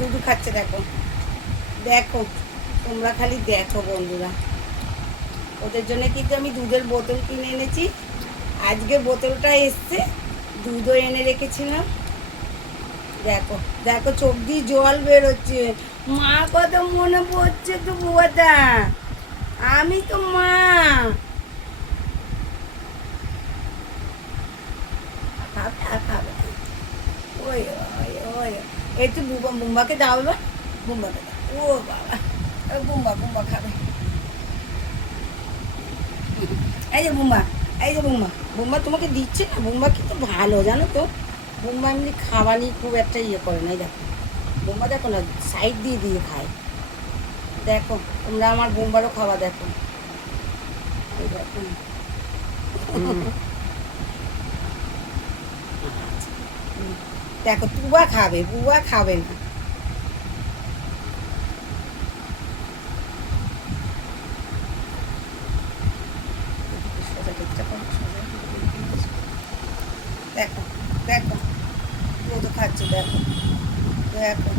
দুধ খাচ্ছে দেখো দেখো, তোমরা খালি দেখো বন্ধুরা। ওদের জন্য কিন্তু আমি দুধের বোতল কিনে এনেছি। আজকে বোতলটা এসছে, দুধও এনে রেখেছিলাম। দেখো দেখো, চোখ দিয়ে জল বেরোচ্ছে। মা কত মনে পড়ছে তো বুয়াটা, আমি তো মা। খাবে আর খাবে। ওই ওই ওই একটু বুম্বাকে দাও এবার, বুম্বাকে দাও। ও বাবা, বুম্বা বুম্বা খাবে। এই যে বুম্বা, এই যে বুম্বা, বুম্বা তোমাকে দিচ্ছে না। বুম্বা কিন্তু ভালো জানো তো, বুম্বা এমনি খাওয়া নিয়ে খুব একটা ইয়ে করে না। দেখো বুম্বা দেখো না, সাইড দিয়ে দিয়ে খায়। দেখো তোমরা আমার বুম্বারও খাওয়া দেখো, এই দেখো। দেখো বুবা খাবে, বুবা খাবে না। দেখো দেখো, ও তো খাচ্ছে দেখো দেখো।